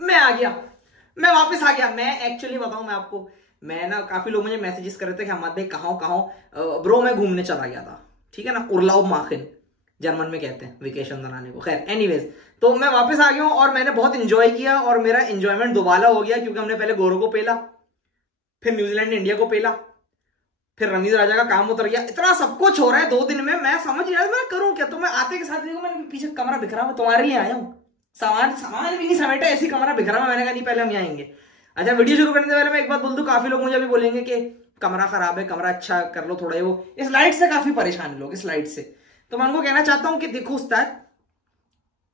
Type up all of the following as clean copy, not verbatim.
मैं आ गया, मैं वापस आ गया। मैं एक्चुअली बताऊं मैं आपको, मैं ना काफी लोग मुझे मैसेजेस कर रहे थे कि अहमद भाई कहाँ ब्रो मैं घूमने चला गया था, ठीक है ना, उर्लाउ माखिन जर्मन में कहते हैं वेकेशन मनाने को। खैर एनीवेज, तो मैं वापस आ गया हूं और मैंने बहुत इंजॉय किया और मेरा इंजॉयमेंट दोबारा हो गया क्योंकि हमने पहले गोरो को पेला, फिर न्यूजीलैंड ने इंडिया को पेला, फिर रमीज राजा का काम उतर गया। इतना सब कुछ हो रहा है 2 दिन में, मैं समझ नहीं रहा मैं करूं क्या। तो मैं आते के साथ देखो मैंने पीछे कमरा बिखरा, मैं तुम्हारे लिए आया हूं, सामान भी नहीं समेटा, ऐसी कमरा बिखरा। मैंने कहा नहीं पहले हम यहाँ आएंगे। अच्छा वीडियो शुरू करने से पहले मैं एक बात बोल दूं, काफी लोग मुझे अभी बोलेंगे कि कमरा खराब है, कमरा अच्छा कर लो थोड़ा। वो इस लाइट से काफी परेशान है लोग, इस लाइट से। तो मैं उनको कहना चाहता हूं कि देखो उस्ताद,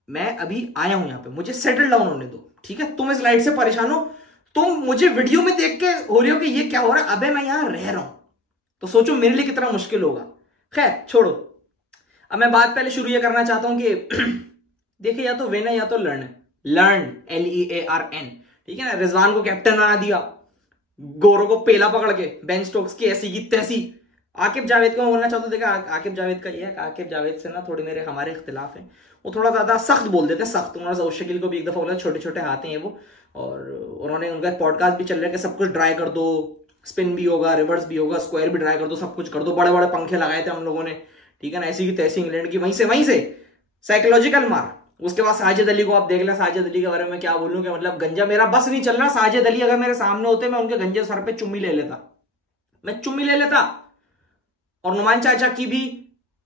मैं अभी आया हूं यहाँ पे, मुझे सेटल डाउन होने दो, ठीक है। तुम इस लाइट से परेशान हो, तुम मुझे वीडियो में देख के हो रही हो कि ये क्या हो रहा है। अबे मैं यहाँ रह रहा हूं तो सोचो मेरे लिए कितना मुश्किल होगा। खैर छोड़ो, अब मैं बात पहले शुरू ये करना चाहता हूं कि देखिए या तो विन है या तो लर्न है। लर्न LEARN, ठीक है ना। रिजवान को कैप्टन बना दिया, गोरो को पेला पकड़ के, बेन स्टोक्स की ऐसी की तैसी। आकिब जावेद को मैं बोलना चाहता हूँ, देखा आकिब जावेद का ये है, आकिब जावेद से ना थोड़ी हमारे इख्तिलाफ है। वो थोड़ा ज्यादा सख्त बोल देते हैं, सख्त। उन्होंने सऊद शकील को भी एक दफा बोला छोटे छोटे हाथ हैं वो, और उन्होंने उनका पॉडकास्ट भी चल रहा है कि सब कुछ ट्राई कर दो, स्पिन भी होगा, रिवर्स भी होगा, स्क्वायर भी ट्राई कर दो, सब कुछ कर दो। बड़े बड़े पंखे लगाए थे हम लोगों ने, ठीक है ना, ऐसी की तैसी इंग्लैंड की, वहीं से साइकोलॉजिकल मार। उसके बाद साजिद अली को आप देख लें, साजिद अली के बारे में क्या बोलूं कि मतलब गंजा मेरा बस नहीं चल रहा। साजिद अली अगर मेरे सामने होते मैं उनके गंजे सर पे चुम्मी ले लेता, मैं चुम्मी ले लेता, और नुमान चाचा की भी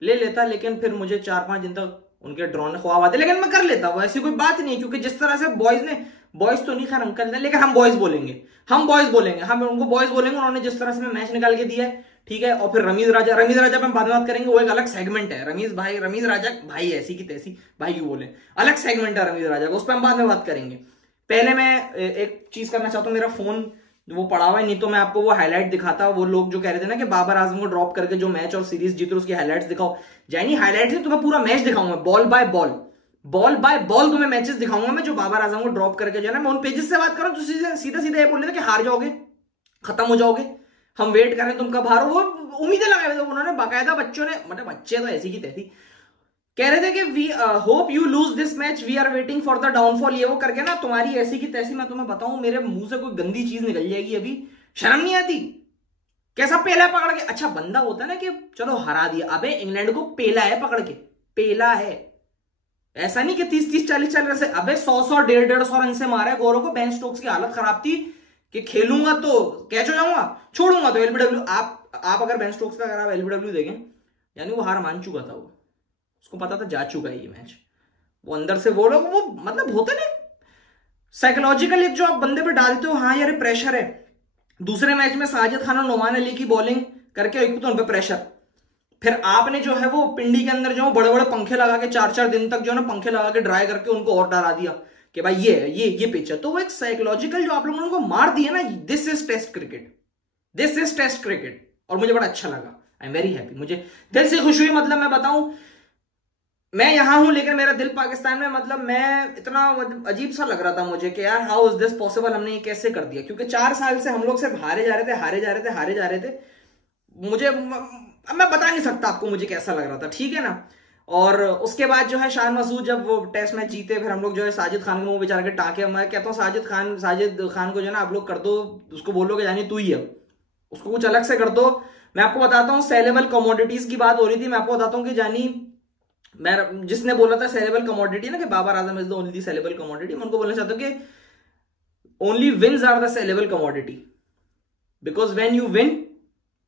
ले लेता। लेकिन फिर मुझे 4-5 दिन तक उनके ड्रोन ख्वाब आते, लेकिन मैं कर लेता, वो ऐसी कोई बात नहीं। क्योंकि जिस तरह से बॉयज तो नहीं खैर अंकल ने, लेकिन हम बॉयज बोलेंगे, हम उनको बॉयज बोलेंगे। उन्होंने जिस तरह से मैच निकाल के दिया है, ठीक है। और फिर रमीज राजा पे हम बाद में बात करेंगे, वो एक अलग सेगमेंट है। रमीज राजा भाई ऐसी की तैसी, भाई क्यों बोले, अलग सेगमेंट है रमीज राजा का, उस पर हम बाद में बात करेंगे। पहले मैं एक चीज करना चाहता हूँ, मेरा फोन वो पड़ा हुआ है, नहीं तो मैं आपको वो हाईलाइट दिखाता। वो लोग जो कह रहे थे ना कि बाबर आजम को ड्रॉप करके जो मैच और सीरीज जीतो उसकी हाईलाइट्स दिखाओ, जानी हाईलाइट्स नहीं, तुम्हें पूरा मैच दिखाऊंगा, बॉल बाय बॉल तुम्हें मैचेस दिखाऊंगा मैं, जो बाबर आजम को ड्रॉप करके जो है ना। मैं उन पेजेस से बात करूं तो सीधा सीधा ये बोल रहे थे कि हार जाओगे, खत्म हो जाओगे, हम वेट कर रहे हैं तुम कब हारो। वो उम्मीदें लगाए थे उन्होंने बाकायदा, बच्चों ने, मतलब बच्चे तो ऐसी की तैसी कह रहे थे कि we hope you lose this match, we are waiting for the downfall. ये वो करके ना तुम्हारी ऐसी की तैसी। मैं तुम्हें बताऊं, मेरे मुंह से कोई गंदी चीज निकल जाएगी अभी, शर्म नहीं आती। कैसा पेला है पकड़ के। अच्छा बंदा होता है ना कि चलो हरा दिया, अबे इंग्लैंड को पेला है पकड़ के, पेला है। ऐसा नहीं कि 30-40 रन से, अबे 100 150 रन से मारा है गोरो को। बेन स्टोक्स की हालत खराब थी कि खेलूंगा तो कैच हो जाऊंगा, छोड़ूंगा तो LBW। आप अगर बेन स्टोक्स का अगर आप LBW देखें, यानी वो हार मान चुका था, वो उसको पता था जा चुका है ये मैच। वो अंदर से वो लोग, वो मतलब होता नहीं साइकोलॉजिकल एक जो आप बंदे पे डालते हो, हाँ यार प्रेशर है। दूसरे मैच में साजिद खान और नुमान अली की बॉलिंग करके एक तो उन पे प्रेशर, फिर आपने जो है वो पिंडी के अंदर जो बड़े बड़े पंखे लगा के 4-4 दिन तक जो है ना पंखे लगा के ड्राई करके उनको और डरा दिया कि भाई ये पिच है। तो वो एक साइकोलॉजिकल जो आप लोगों ने उनको मार दिया ना, दिस इज टेस्ट क्रिकेट, और मुझे बड़ा अच्छा लगा। आई एम वेरी हैप्पी, मुझे दिल से खुशी हुई। मतलब मैं बताऊं, मैं यहां हूं लेकिन मेरा दिल पाकिस्तान में। मतलब मैं इतना अजीब सा लग रहा था मुझे कि यार हाउ इज दिस पॉसिबल, हमने ये कैसे कर दिया। क्योंकि 4 साल से हम लोग सिर्फ हारे जा रहे थे। मुझे मैं बता नहीं सकता आपको मुझे कैसा लग रहा था, ठीक है ना। और उसके बाद जो है शान मसूद जब वो टेस्ट मैच जीते, फिर हम लोग जो है साजिद खान को बेचारे के टाके, मैं कहता हूँ साजिद खान को जो है ना आप लोग कर दो, उसको बोलो कि जानी तू ही है, उसको कुछ अलग से कर दो। मैं आपको बताता हूँ सेलेबल कमोडिटीज की बात हो रही थी, मैं आपको बताता हूँ कि जानी मैं जिसने बोला था सेलेबल कमोडिटी ना कि Babar Azam is the only saleable commodity, मैं उनको बोलना चाहता हूँ कि only wins are the saleable commodity, because when you win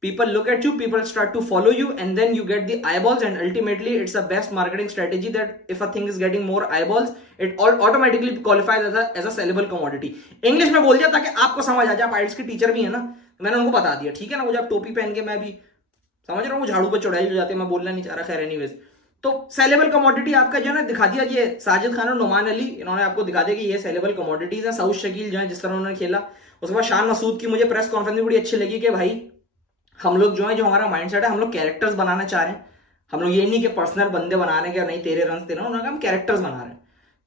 people look at you, people start to follow you, and then you get the eyeballs, and ultimately it's the best marketing strategy that if a thing is getting more eyeballs, it automatically qualifies as a sellable commodity. English में बोल दिया ताकि आपको समझ आ जाए, आप आइट्स के teacher भी है ना, मैंने उनको बता दिया, ठीक है ना। वो जब टोपी पहन के, मैं भी समझ रहा हूँ झाड़ू पे चढ़ाई हो जाती है, मैं बोलना नहीं चाह रहा, खैर एनीवेज। तो सेलेबल कमोडिटी आपका जो है ना दिखा दिया, ये साजिद खान और नुमान अली इन्होंने आपको दिखा दिया कि ये सेलेबल कमोडिटीज है। सऊद शकील जो है जिस तरह उन्होंने खेला, उसके बाद शान मसूद की मुझे प्रेस कॉन्फ्रेंस में बड़ी अच्छी लगी कि भाई हम लोग जो है, जो हमारा माइंडसेट है, हम लोग कैरेक्टर्स बनाना चाह रहे हैं। हम लोग ये नहीं कि पर्सनल बंदे बनाने के, नहीं तेरे रन तेरे, उन्होंने हम कैरेक्टर्स बना रहे हैं।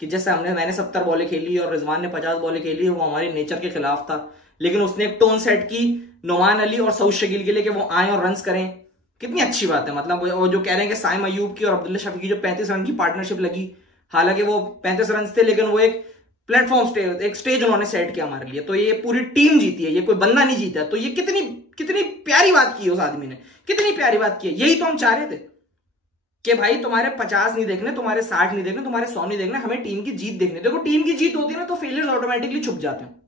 कि जैसे मैंने 70 बॉलें खेली और रिजवान ने 50 बॉलें खेली, वो हमारी नेचर के खिलाफ था, लेकिन उसने एक टोन सेट की नुमान अली और सऊद शकील के लिए कि वो आए और रन करें। कितनी अच्छी बात है। मतलब वो जो कह रहे हैं कि साइम अयूब की और अब्दुल्ला शफी की जो 35 रन की पार्टनरशिप लगी, हालांकि वो 35 रन थे, लेकिन वो एक प्लेटफॉर्म स्टेज, एक स्टेज उन्होंने सेट किया हमारे लिए। तो ये पूरी टीम जीती है, ये कोई बंदा नहीं जीता। तो ये कितनी कितनी प्यारी बात की उस आदमी ने, कितनी प्यारी बात की। यही तो हम चाह रहे थे कि भाई तुम्हारे 50 नहीं देखने, तुम्हारे 60 नहीं देखने, तुम्हारे 100 नहीं देखने, हमें टीम की जीत देखने। देखो टीम की जीत होती है ना तो फेलियर्स ऑटोमेटिकली छुप जाते हैं।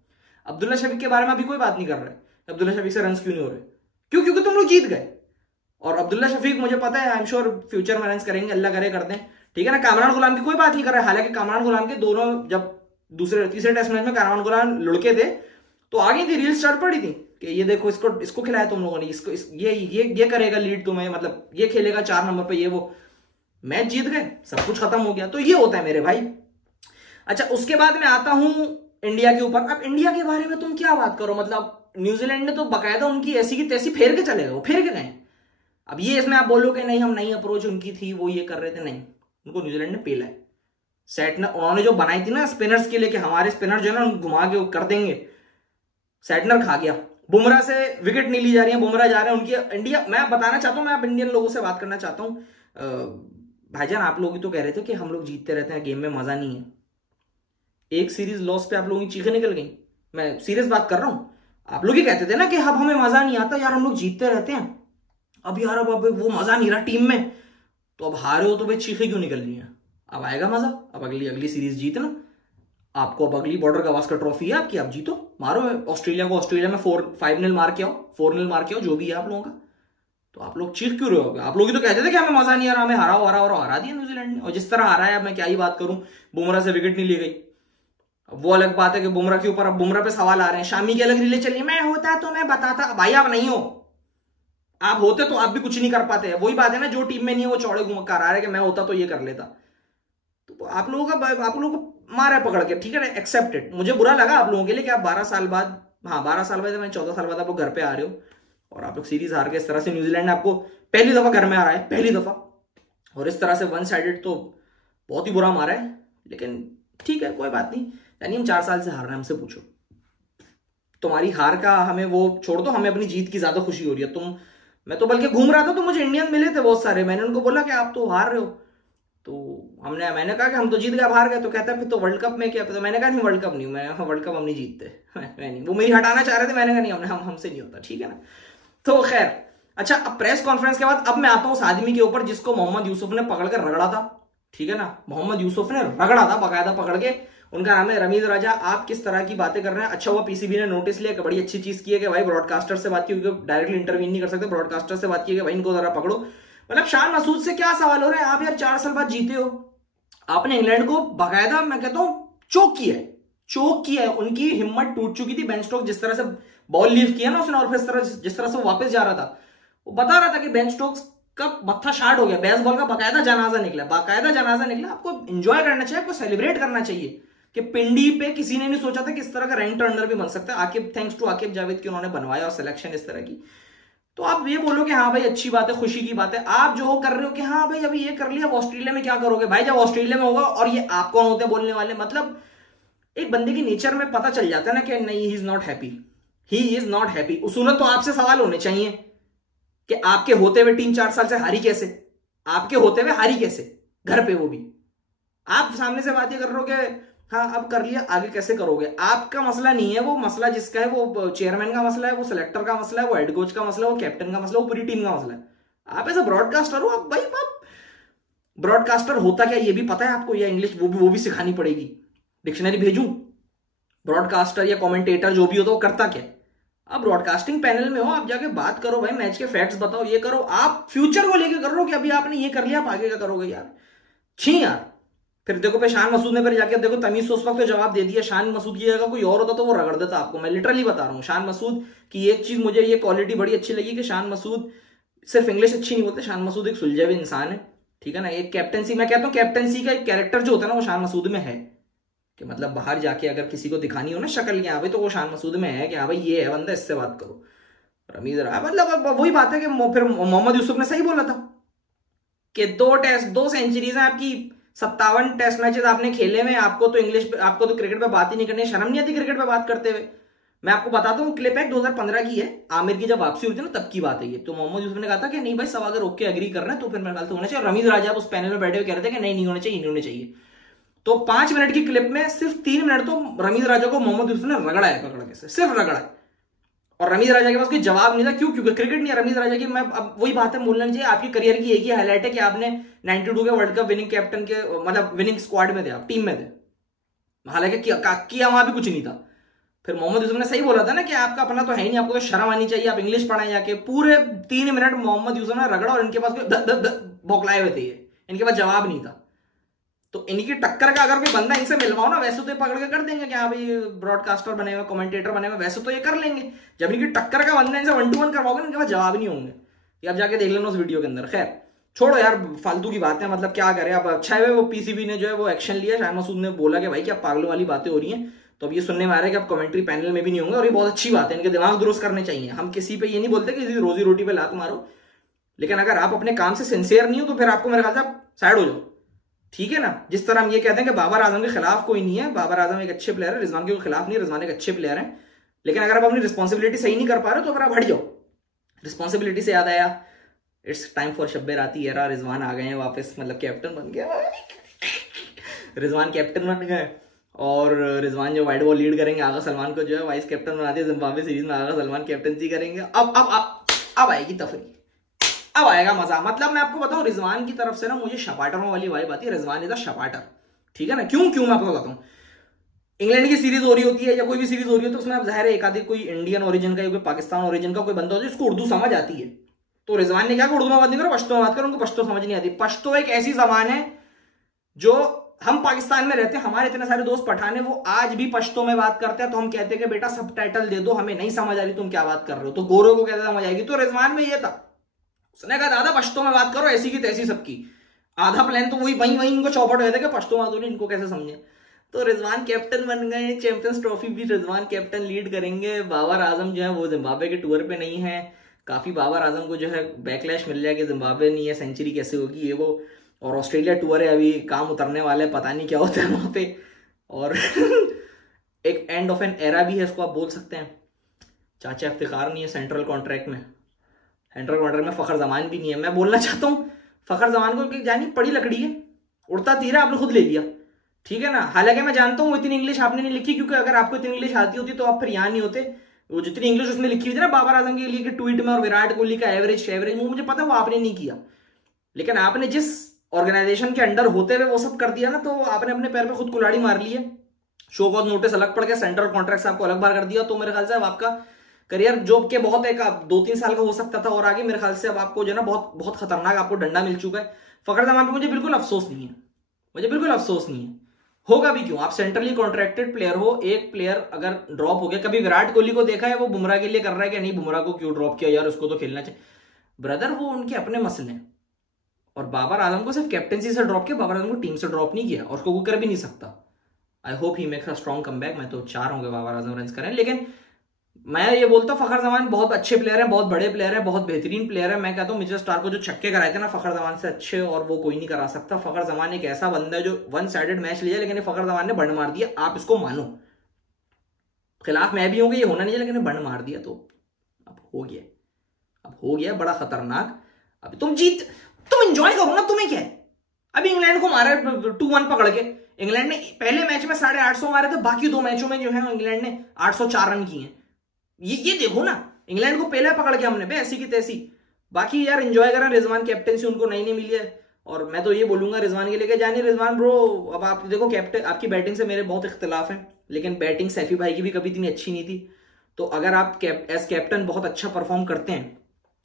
अब्दुल्ला शफीक के बारे में अभी कोई बात नहीं कर रहा है, अब्दुल्ला शफीक से रन क्यों नहीं हो रहे, क्यों? क्योंकि तुम लोग जीत गए। और अब्दुल्ला शफीक मुझे पता है, आई एम श्योर फ्यूचर में रन करेंगे, अल्लाह करे करते हैं, ठीक है ना। कामरान गुलाम की कोई बात नहीं कर रहा है, हालांकि कामरान गुलाम के दोनों जब दूसरे तीसरे टेस्ट मैच में कामरान गुलाम लुढ़के थे तो आगे थी, रील स्टार्ट पड़ी थी कि ये देखो इसको खिलाया तुम लोगों ने, ये करेगा लीड तुम्हें, मतलब ये खेलेगा 4 नंबर पे, ये वो। मैच जीत गए, सब कुछ खत्म हो गया। तो ये होता है मेरे भाई। अच्छा, उसके बाद मैं आता हूं इंडिया के ऊपर। अब इंडिया के बारे में तुम क्या बात करो, मतलब न्यूजीलैंड ने तो बकायदा उनकी ऐसी की तैसी फेर के चले गए, वो फेर के गए। अब ये इसमें आप बोलोगे नहीं हम नई अप्रोच उनकी थी, वो ये कर रहे थे, नहीं, उनको न्यूजीलैंड ने पेला है। सैटनर उन्होंने जो बनाई थी ना स्पिनर्स के लिए कि हमारे स्पिनर जो है ना घुमा के कर देंगे, सैटनर खा गया। बुमराह से विकेट नहीं ली जा रही है, बुमराह जा रहे हैं उनकी इंडिया। मैं बताना चाहता हूं, मैं अब इंडियन लोगों से बात करना चाहता हूं। भाईजान आप लोग तो कह रहे थे कि हम लोग जीतते रहते हैं, गेम में मजा नहीं है। एक सीरीज लॉस पे आप लोगों की चीखें निकल गई, मैं सीरियस बात कर रहा हूं। आप लोग ही कहते थे ना कि अब हमें मजा नहीं आता यार, हम लोग जीतते रहते हैं, अब यार अब वो मजा नहीं रहा टीम में। तो अब हारे हो तो भाई चीखें क्यों निकल रही हैं? अब आएगा मजा, अब अगली सीरीज जीतना आपको। अब अगली बॉर्डर गावस्कर ट्रॉफी है आपकी, आप जीतो, मारो ऑस्ट्रेलिया को, ऑस्ट्रेलिया में 5-0 मार के आओ, 4-0 मार के आओ, जो भी है आप लोगों का। तो आप लोग चीख क्यों रहे हो? आप लोग ही तो कहते थे कि हमें मजा नहीं आ रहा, हमें हरा दिया न्यूजीलैंड ने। और जिस तरह हारा है, मैं क्या ही बात करूं, बुमराह से विकेट नहीं ली गई। अब वो अलग बात है कि बुमराह के ऊपर अब बुमराह पे सवाल आ रहे हैं, शामी की अलग रीले चलिए, मैं होता तो मैं बताता। भाई आप नहीं हो, आप होते तो आप भी कुछ नहीं कर पाते। वही बात है ना, जो टीम में नहीं है वो चौड़े घूम कर आ रहा है कि मैं होता तो ये कर लेता। तो आप लोगों को मारा पकड़ के, ठीक है ना, एक्सेप्टेड। मुझे बुरा लगा आप लोगों के लिए कि आप 12 साल बाद, हाँ 12 साल बाद, मैं 14 साल बाद आप लोग घर पे आ रहे हो और आप लोग सीरीज हार के इस तरह से, न्यूजीलैंड आपको पहली दफा घर में आ रहा है, पहली दफा, और इस तरह से 1 साइडेड तो बहुत ही बुरा मारा है। लेकिन ठीक है, कोई बात नहीं। यानी हम 4 साल से हार रहे हैं, हमसे पूछो। तुम्हारी हार का हमें वो छोड़ दो, हमें अपनी जीत की ज्यादा खुशी हो रही है। मैं तो बल्कि घूम रहा था तो मुझे इंडियन मिले थे बहुत सारे, मैंने उनको बोला कि आप तो हार रहे हो, तो मैंने कहा कि हम तो जीत गए, हार गए। तो कहता है फिर तो वर्ल्ड कप में क्या? तो मैंने कहा नहीं, वर्ल्ड कप नहीं, वर्ल्ड कप हम नहीं जीतते। मैं नहीं, वो मेरी हटाना चाह रहे थे, मैंने कहा नहीं, हमसे नहीं होता, ठीक है ना। तो खैर, अच्छा, अब प्रेस कॉन्फ्रेंस के बाद अब मैं आता हूं उस आदमी के ऊपर जिसको मोहम्मद यूसुफ ने पकड़कर रगड़ा था, ठीक है ना। मोहम्मद यूसुफ ने रगड़ा था बाकायदा पकड़ के। उनका नाम है रमीज राजा। आप किस तरह की बातें कर रहे हैं? अच्छा हुआ पीसीबी ने नोटिस लिया, बड़ी अच्छी चीज की है कि भाई ब्रॉडकास्टर से बात की, क्योंकि डायरेक्टली इंटरव्यू नहीं कर सकते, ब्रॉडकास्टर से बात की कि भाई इनको जरा पकड़ो। मतलब शान मसूद से क्या सवाल हो रहे हैं? आप यार 4 साल बाद जीते हो, आपने इंग्लैंड को बाकायदा, मैं कहता हूं चोक किया है। उनकी हिम्मत टूट चुकी थी। बेन स्टोक्स जिस तरह से बॉल लीव किया ना उसने, और फिर जिस तरह से वो वापस जा रहा था, वो बता रहा था कि बेन स्टोक्स का मत्था शार्ट हो गया, बेसबॉल का बाकायदा जनाजा निकला। आपको एंजॉय करना चाहिए, आपको सेलिब्रेट करना चाहिए कि पिंडी पे किसी ने नहीं सोचा था कि इस तरह का रैंक टर्नर भी बन सकता है। आकिब, थैंक्स टू आकिब जावेद की, उन्होंने बनवाया और सिलेक्शन इस तरह की। तो आप ये बोलो कि हाँ भाई अच्छी बात है, खुशी की बात है। आप जो कर रहे हो कि हाँ भाई अभी ये कर लिया, ऑस्ट्रेलिया में क्या करोगे? भाई जब ऑस्ट्रेलिया में होगा, और ये आप कौन होते हैं बोलने वाले? मतलब एक बंदे की नेचर में पता चल जाता है ना कि नहीं, ही इज नॉट हैप्पी। उसूलन तो आपसे सवाल होने चाहिए कि आपके होते हुए टीम 4 साल से हारी कैसे? घर पे, वो भी आप सामने से बातें कर रहे हो कि हाँ अब कर लिया, आगे कैसे करोगे? आपका मसला नहीं है वो, मसला जिसका है वो चेयरमैन का मसला है, वो सिलेक्टर का मसला है, वो हेड कोच का मसला है, वो कैप्टन का मसला है, वो पूरी टीम का मसला है। आप ऐसा ब्रॉडकास्टर हो, आप भाई आप ब्रॉडकास्टर होता क्या ये भी पता है आपको? या इंग्लिश वो भी सिखानी पड़ेगी? डिक्शनरी भेजूं? ब्रॉडकास्टर या कमेंटेटर जो भी हो तो वो करता क्या? आप ब्रॉडकास्टिंग पैनल में हो, आप जाके बात करो भाई, मैच के फैक्ट्स बताओ, ये करो। आप फ्यूचर को लेके कर रहे हो कि अभी आपने ये कर लिया, आप आगे क्या करोगे यार? छी यार। फिर देखो पे शान मसूद ने फिर जाके देखो तमीज से उस वक्त तो जवाब दे दिया। शान मसूद की जगह कोई और होता तो वो रगड़ देता आपको, मैं लिटरली बता रहा हूँ। शान मसूद की एक चीज मुझे ये क्वालिटी बड़ी अच्छी लगी कि शान मसूद सिर्फ इंग्लिश अच्छी नहीं बोलते, शान मसूद एक सुलझे हुए इंसान है, ठीक है ना। एक कैप्टनसी, मैं कहता हूँ कैप्टनसी का एक कैरेक्टर जो होता है ना वो शान मसूद में है, कि मतलब बाहर जाके अगर किसी को दिखानी हो ना शक्ल की, हाँ भाई, तो वो शान मसूद में है कि हाँ भाई ये है बंदा, इससे बात करो। रमीज राजा, मतलब वही बात है कि फिर मोहम्मद यूसुफ ने सही बोला था कि 2 सेंचुरीज हैं आपकी, 57 टेस्ट मैचेस आपने खेले में, आपको तो क्रिकेट पे बात ही नहीं करनी, शर्म नहीं आती क्रिकेट पे बात करते हुए? मैं आपको बताता हूँ, क्लिप है 2015 की है, आमिर की जब वापसी हुई थी ना तब की बात है ये। तो मोहम्मद यूसुफ ने कहा था कि नहीं भाई सब अगर ओके एग्री कर रहे हैं तो फिर मेरे ख्याल से होना चाहिए। रमीज राजा उस पैनल में बैठे हुए कह रहे थे कि नहीं होना चाहिए। तो 5 मिनट की क्लिप में सिर्फ 3 मिनट तो रमीज राजा को मोहम्मद यूसुफ ने रगड़ा है पकड़ के, सिर्फ रगड़ा है। और रमीज राजा के पास कोई जवाब नहीं था। क्यों? क्योंकि क्रिकेट नहीं है रमीज राजा की। मैं अब वही बात है, बोलना चाहिए आपकी करियर की एक ही हाईलाइट है कि आपने 92 के वर्ल्ड कप विनिंग कैप्टन के मतलब विनिंग स्क्वाड में थे, आप टीम में थे, हालांकि किया वहां भी कुछ नहीं था। फिर मोहम्मद यूसुफ ने सही बोला था ना कि आपका अपना तो है ही नहीं, आपको तो शर्म आनी चाहिए, आप इंग्लिश पढ़ाएं जाके। पूरे 3 मिनट मोहम्मद यूसुफ ने रगड़ा और इनके पास भौकलाए हुए थे, इनके पास जवाब नहीं था। तो इनकी टक्कर का अगर कोई बंदा इनसे मिलवाओ ना, वैसे तो ये पकड़ के कर देंगे कि हाँ भाई ब्रॉडकास्टर बने हुए, कमेंटेटर बने हुए, वैसे तो ये कर लेंगे। जब इनकी टक्कर का बंदा इनसे 1-to-1 करवाओगे, इनके पास जवाब नहीं होंगे। ये आप जाके देख लेना उस वीडियो के अंदर। खैर छोड़ो यार, फालतू की बातें, मतलब क्या करें अब। अच्छा है वो पीसीबी ने जो है वो एक्शन लिया। शाहिद मसूद ने बोला कि भाई क्या पागलों वाली बातें हो रही हैं। तो अब ये सुनने में आ रहा है कि अब कमेंट्री पैनल में भी नहीं होंगे, और ये बहुत अच्छी बात है, इनके दिमाग दुरुस्त करने चाहिए। हम किसी पे ये नहीं बोलते कि रोजी रोटी पे लात मारो, लेकिन अगर आप अपने काम से सिंसियर नहीं हो तो फिर आपको मेरे ख्याल से आप साइड हो जाओ, ठीक है ना। जिस तरह हम ये कहते हैं कि बाबर आजम के खिलाफ कोई नहीं है, बाबर आजम एक अच्छे प्लेयर है, रिजवान के खिलाफ नहीं, रिजवान एक अच्छे प्लेयर है, लेकिन अगर आप अपनी रिस्पॉन्सिबिलिटी सही नहीं कर पा रहे तो फिर आप हट जाओ। रिस्पॉन्सिबिलिटी से याद आया, इट्स टाइम फॉर शब्बे राती एरा। रिजवान आ गए हैं वापस, मतलब कैप्टन बन गया रिजवान कैप्टन बन गए, और रिजवान जो वाइड बॉल लीड करेंगे, आगा सलमान को जो है वाइस कैप्टन बना दिया। जिम्बाब्वे सीरीज में आगा सलमान कैप्टनसी करेंगे। अब आएगी तफरी, अब आएगा मजा। मतलब मैं आपको बताऊं, रिजवान की तरफ से ना मुझे शपाटरों वाली वाइब आती है। रिजवान इज अ शपाटर, ठीक है ना। क्यों मैं आपको बताता हूं, इंग्लैंड की सीरीज हो रही होती है या कोई भी सीरीज हो रही है तो उसमें अब जाहिर है एक आधी कोई इंडियन ओरिजिन का या कोई पाकिस्तान ओरिजिन का कोई बंदा होता है जिसको उर्दू समझ आती है। तो रिजवान ने क्या उर्दू में बात नहीं करो, पश्तो में बात करो, उनको पश्तो समझ नहीं आती। पश्तो एक ऐसी जबान है जो हम पाकिस्तान में रहते हैं, हमारे इतने सारे दोस्त पठान है, वो आज भी पश्तो में बात करते हैं। तो हम कहते हैं कि बेटा सबटाइटल दे दो, हमें नहीं समझ आ रही तुम क्या बात कर रहे हो। तो गोरों को कैसे समझ आएगी। तो रिजवान में ये था, उसने कहा दादा पश्तो में बात करो, ऐसी की तैसी सबकी। आधा प्लान तो वही इनको चौपट हुए थे कि पश्तो में तो इनको कैसे समझे। तो रिजवान कैप्टन बन गए, चैंपियंस ट्रॉफी भी रिजवान कैप्टन लीड करेंगे। बाबर आजम जो है वो जिम्बाब्वे के टूर पे नहीं है। काफी बाबर आजम को जो है बैकलैश मिल जाए कि जिम्बाब्वे नहीं है, सेंचुरी कैसे होगी ये वो। और ऑस्ट्रेलिया टूर है, अभी काम उतरने वाले हैं, पता नहीं क्या होता है वहां पे। और एक एंड ऑफ एन एरा भी है, इसको आप बोल सकते हैं। चाचा इफ्तिखार नहीं है सेंट्रल कॉन्ट्रैक्ट में, सेंट्रल कॉन्ट्रैक्ट में फखर जमान भी नहीं है। मैं बोलना चाहता हूँ फखर जमान को जानी पड़ी लकड़ी है, उड़ता तीर है, आपने खुद ले लिया, ठीक है ना। हालांकि मैं जानता हूँ इतनी इंग्लिश आपने नहीं लिखी, क्योंकि अगर आपको इतनी इंग्लिश आती होती तो आप फिर यहाँ नहीं होते। वो जितनी इंग्लिश उसमें लिखी हुई थी ना बाबर आजम के लिए कि ट्वीट में, और विराट कोहली का एवरेज वो मुझे पता है वो आपने नहीं किया, लेकिन आपने जिस ऑर्गेनाइजेशन के अंडर होते हुए वो सब कर दिया ना, तो आपने अपने पैर पे खुद कुल्हाड़ी मार ली है। शो कॉज नोटिस अलग पड़ गया, सेंट्रल कॉन्ट्रैक्ट से आपको अलग बार कर दिया। तो मेरे ख्याल से अब आपका करियर जो के बहुत एक 2-3 साल का हो सकता था और आगे, मेरे ख्याल से अब आपको जो है ना बहुत बहुत खतरनाक आपको डंडा मिल चुका है। फखर जमान पे मुझे बिल्कुल अफसोस नहीं है, मुझे बिल्कुल अफसोस नहीं है। होगा भी क्यों, आप सेंट्रली कॉन्ट्रैक्टेड प्लेयर हो। एक प्लेयर अगर ड्रॉप हो गया, कभी विराट कोहली को देखा है वो बुमराह के लिए कर रहा है कि नहीं बुमराह को क्यों ड्रॉप किया यार, उसको तो खेलना चाहिए। ब्रदर वो उनके अपने मसले हैं। और बाबर आजम को सिर्फ कैप्टनसी से ड्रॉप किया, बाबर आजम को टीम से ड्रॉप नहीं किया, और उसको कोई कर भी नहीं सकता। I hope he makes a strong comeback. मैं तो चाह रहा हूँ बाबर आजम रन करें, लेकिन मैं ये बोलता हूँ फखर जमान बहुत अच्छे प्लेयर है, बहुत बड़े प्लेयर है, बहुत बेहतरीन प्लेयर है। मैं कहता हूँ मिचेल स्टार्क को जो छक्के कराए थे ना फखर जमान से अच्छे, और वो कोई नहीं करा सकता। फखर जमान एक ऐसा बंदा है जो 1 साइडेड मैच लिया, लेकिन फखर जमान ने बंड मार दिया। आप इसको मानो, खिलाफ मैं भी होंगे, ये होना नहीं है, लेकिन बंड मार दिया। तो अब हो गया, अब हो गया बड़ा खतरनाक। अभी तुम एंजॉय करो ना, तुम्हें क्या है। अभी इंग्लैंड को मारा 2-1 पकड़ के। इंग्लैंड ने पहले मैच में 850 मारे थे, बाकी 2 मैचों में जो है इंग्लैंड ने 804 रन किए हैं। ये देखो ना, इंग्लैंड को पहले पकड़ के हमने ऐसी की तैसी। बाकी यार एंजॉय करें, रिजवान कैप्टनसी उनको नहीं मिली है, और मैं तो ये बोलूंगा रिजवान के लेके जानिए। रिजवान ब्रो, अब आप देखो कैप्टन, आपकी बैटिंग से मेरे बहुत इख्तिलाफ है, लेकिन बैटिंग सैफी भाई की भी कभी इतनी अच्छी नहीं थी। तो अगर आप एज कैप्टन बहुत अच्छा परफॉर्म करते हैं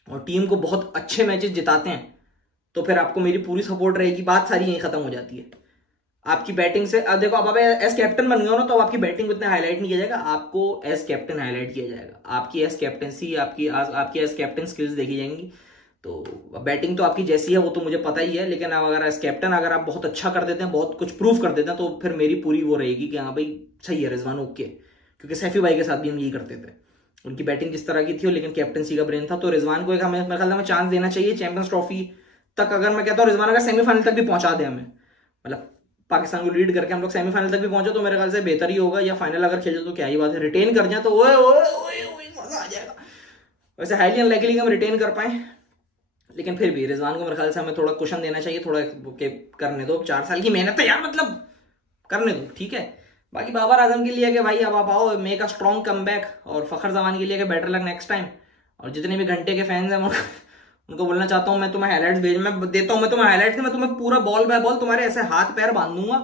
और टीम को बहुत अच्छे मैचेस जिताते हैं, तो फिर आपको मेरी पूरी सपोर्ट रहेगी। बात सारी यहीं खत्म हो जाती है आपकी बैटिंग से। अब देखो, अब एज कैप्टन बन गए हो ना, तो आपकी बैटिंग को इतना हाईलाइट नहीं किया जाएगा, आपको एज कैप्टन हाईलाइट किया जाएगा। आपकी एज कैप्टनसी, आपकी एज कैप्टन स्किल्स देखी जाएंगी। तो बैटिंग तो आपकी जैसी है वो तो मुझे पता ही है, लेकिन अब अगर एज कैप्टन अगर आप बहुत अच्छा कर देते हैं, बहुत कुछ प्रूव कर देते हैं, तो फिर मेरी पूरी वो रहेगी कि हाँ भाई सही है रिजवान, ओके। क्योंकि सैफी भाई के साथ भी हम यही करते थे, उनकी बैटिंग जिस तरह की थी, लेकिन कैप्टनसी का ब्रेन था। तो रिजवान को एक हमें मेरे ख्याल में चांस देना चाहिए चैंपियंस ट्रॉफी तक। अगर मैं कहता हूँ रिजवान अगर सेमीफाइनल तक भी पहुंचा दे हमें, मतलब पाकिस्तान को लीड करके हम लोग सेमीफाइनल तक भी पहुंचे, तो मेरे ख्याल से बेहतर ही होगा। या फाइनल अगर खेले तो क्या ही बात है, रिटेन कर जाए तो ओए मजा आ जाएगा। वैसे हाईली अनलाइकली हम रिटेन कर पाए, लेकिन फिर भी रिजवान को मेरे ख्याल से हमें थोड़ा कुशन देना चाहिए, थोड़ा करने दो। 4 साल की मेहनत है यार, मतलब करने दो, ठीक है। बाकी बाबर आजम के लिए कि भाई अब आप आओ, मेक अ स्ट्रॉन्ग कमबैक, और फखर जमान के लिए कि बेटर लक नेक्स्ट टाइम। और जितने भी घंटे के फैंस हैं उनको बोलना चाहता हूँ, मैं तुम्हें हाईलाइट्स मैं देता हूँ, मैं तुम्हें हाईलाइट्स मैं तुम्हें पूरा बॉल बाय बॉल तुम्हारे ऐसे हाथ पैर बांध दूंगा,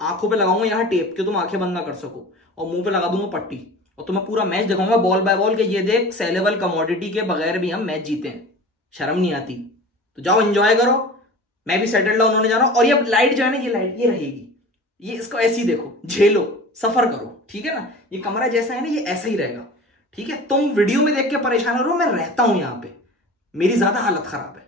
आंखों पे लगाऊंगा यहाँ टेप के तुम आंखें बंद ना कर सको, और मुंह पे लगा दूंगा पट्टी, और तुम्हें पूरा मैच दिखाऊंगा बॉल बाय बॉल के, ये देख सेलेबल कमोडिटी के बगैर भी हम मैच जीते हैं, शर्म नहीं आती। तो जाओ एंजॉय करो, मैं भी सेटल डाउन होने जा रहा हूँ। और ये लाइट जो है ना, ये लाइट ये रहेगी, ये इसको ऐसी देखो, झेलो, सफर करो, ठीक है ना। ये कमरा जैसा है ना, ये ऐसा ही रहेगा, ठीक है। तुम वीडियो में देख के परेशान हो रहे हो, मैं रहता हूं यहाँ पे, मेरी ज्यादा हालत खराब है।